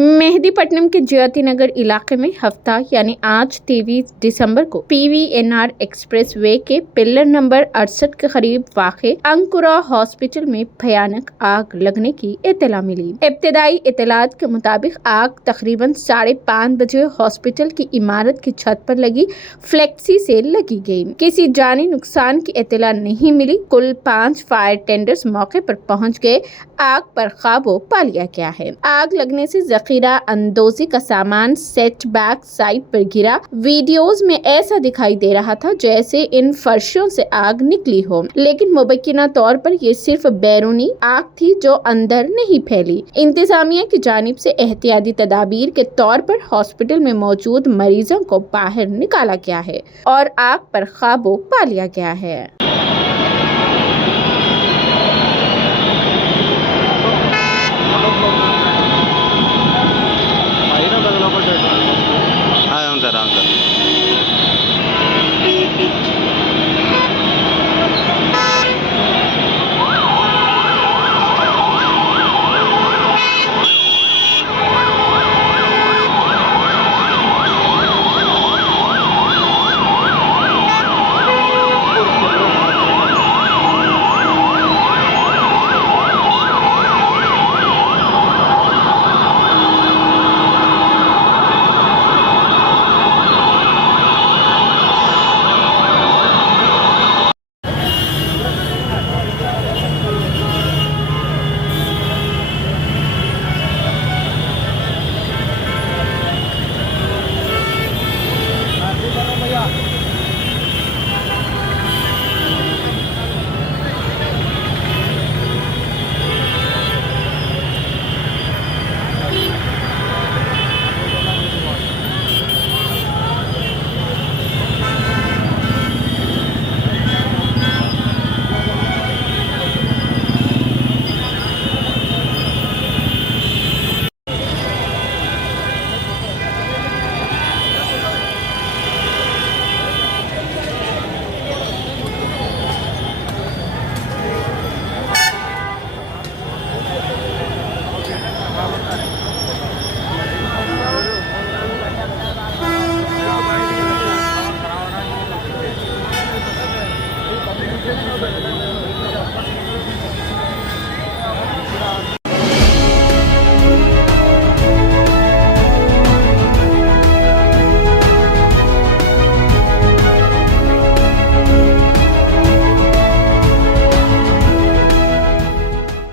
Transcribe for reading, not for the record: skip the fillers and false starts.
मेहदीपट्टनम के ज्योति नगर इलाके में हफ्ता यानी आज 23 दिसंबर को PVNR एक्सप्रेस वे के पिलर नंबर 68 के करीब वाक़े अंकुरा हॉस्पिटल में भयानक आग लगने की इत्तला मिली। इब्तिदाई इत्तलात के मुताबिक आग तकरीबन 5:30 बजे हॉस्पिटल की इमारत की छत पर लगी फ्लेक्सी से लगी गई। किसी जानी नुकसान की इत्तला नहीं मिली। कुल 5 फायर टेंडर्स मौके पर पहुंच गए। आग पर काबू पा लिया गया है। आग लगने से जखीरा अंदोजी का सामान सेट बैक साइड पर गिरा। वीडियोस में ऐसा दिखाई दे रहा था जैसे इन फर्शों से आग निकली हो, लेकिन मुबैना तौर पर ये सिर्फ बैरूनी आग थी जो अंदर नहीं फैली। इंतजामिया की जानिब से एहतियाती तदाबीर के तौर पर हॉस्पिटल में मौजूद मरीजों को बाहर निकाला गया है और आग पर काबू पा लिया गया है।